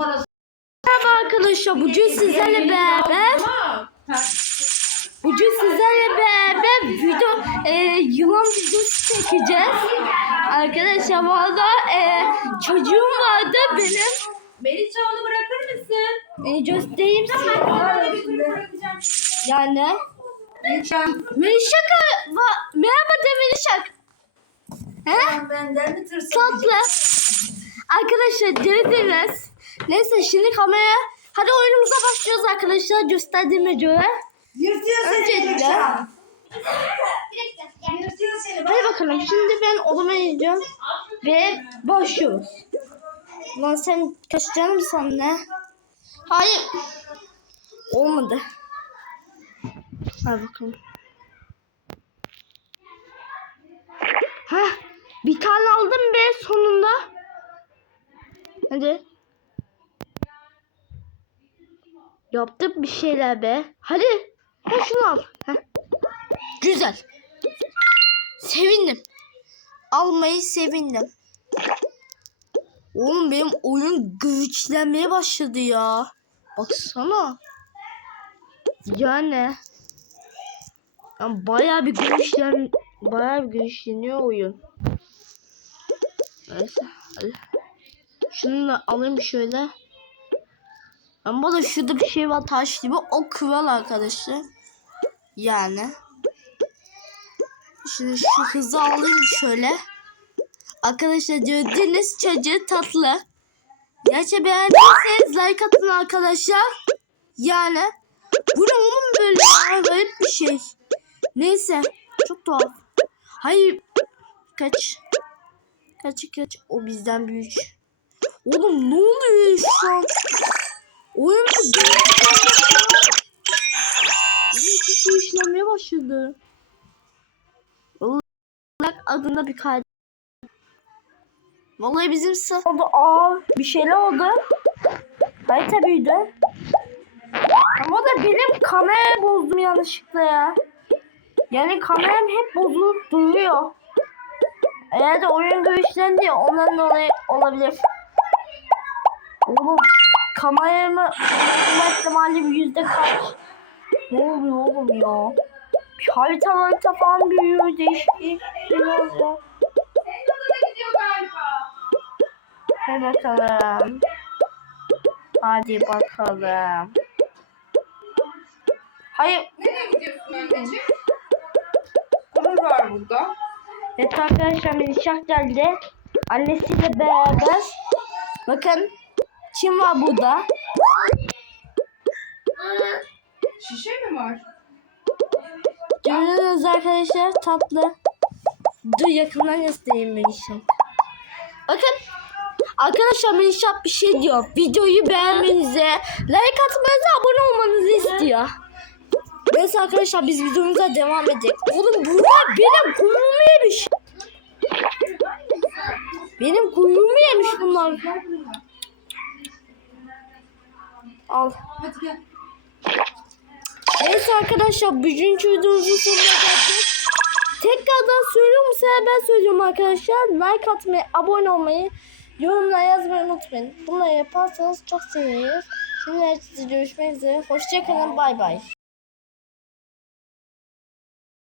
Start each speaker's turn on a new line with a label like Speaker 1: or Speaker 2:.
Speaker 1: numarası.
Speaker 2: Merhaba arkadaşlar bugün sizlerle beraber bugün sizlerle beraber video e, yılan videosu çekeceğiz. Arkadaşlar arada e, çocuğum vardı benim.
Speaker 1: Melisa onu bırakır mısın?
Speaker 2: E, göstereyim size. Yani. Melişak va- merhaba de Melişak. He?
Speaker 1: Benden mi tırsın?
Speaker 2: Tatlı. Arkadaşlar derdiniz. Neyse şimdi kameraya hadi oyunumuza başlıyoruz arkadaşlar gösterdiğime göre.
Speaker 1: Yırtıyor seni
Speaker 2: Öncelikle-.
Speaker 1: Yırtıyor seni.
Speaker 2: Hadi bakalım şimdi ben odama gideceğim ve başlıyoruz. Lan sen kaçacaksın mı sen ne? Hayır. Olmadı. Hadi bakalım. Hah bir tane aldım be sonunda. Hadi. Yaptık bir şeyler be. Hadi. Ha şunu al. Heh. Güzel. Sevindim. Almayı sevindim. Oğlum benim oyun güçlenmeye başladı ya. Baksana. Yani. yani bayağı bir güçlen bayağı bir güçleniyor oyun. Neyse hadi. Şunu da alayım şöyle. Ama da şurada bir şey var taş gibi o kral arkadaşlar. Yani. Şimdi şu hızı alayım şöyle. Arkadaşlar gördüğünüz çocuğu tatlı. Gerçi beğendiyseniz like atın arkadaşlar. Yani. Bu ne oğlum böyle ya? Garip bir şey. Neyse. Çok tuhaf. Hayır. Kaç. Kaç kaç. O bizden büyük. Oğlum ne oluyor şu an? Oyun mu? Oyun çok işlenmeye başladı. Bak adında bir kaydı. Vallahi bizim sınıf oldu. Aa bir şeyler oldu. Harita büyüdü. Ama da benim kamerayı bozdum yanlışlıkla ya. Yani kameram hep bozulup duruyor. Eğer de oyun görüşlendi ondan dolayı olabilir. Oğlum kameramı bozulma ihtimali bir yüzde kaç? Ne oluyor oğlum ya? Bir harita harita falan büyüyor şeyler oluyor.
Speaker 1: gidiyor galiba.
Speaker 2: Hadi bakalım. Hadi bakalım. Hayır.
Speaker 1: Nereye gidiyorsun anneciğim? Kumur var burada.
Speaker 2: Evet arkadaşlar Melişak geldi. Annesiyle beraber. Bakın. Kim var burada?
Speaker 1: Şişe mi var?
Speaker 2: Görüyorsunuz arkadaşlar tatlı. Dur yakından göstereyim Melişak. Bakın. Arkadaşlar Melişak bir şey diyor. Videoyu beğenmenizi, like atmanızı, abone olmanızı istiyor. Neyse arkadaşlar biz videomuza devam edelim. Oğlum bunlar benim kuyruğumu yemiş. Benim kuyruğumu yemiş bunlar. Al.
Speaker 1: Hadi gel.
Speaker 2: Neyse arkadaşlar bugünkü videomuzun sonuna geldik. Tekrardan söylüyorum sefer ben söylüyorum arkadaşlar. Like atmayı, abone olmayı, yorumlar yazmayı unutmayın. Bunları yaparsanız çok seviniriz. Şimdi herkese görüşmek üzere. Hoşçakalın. Bay bay.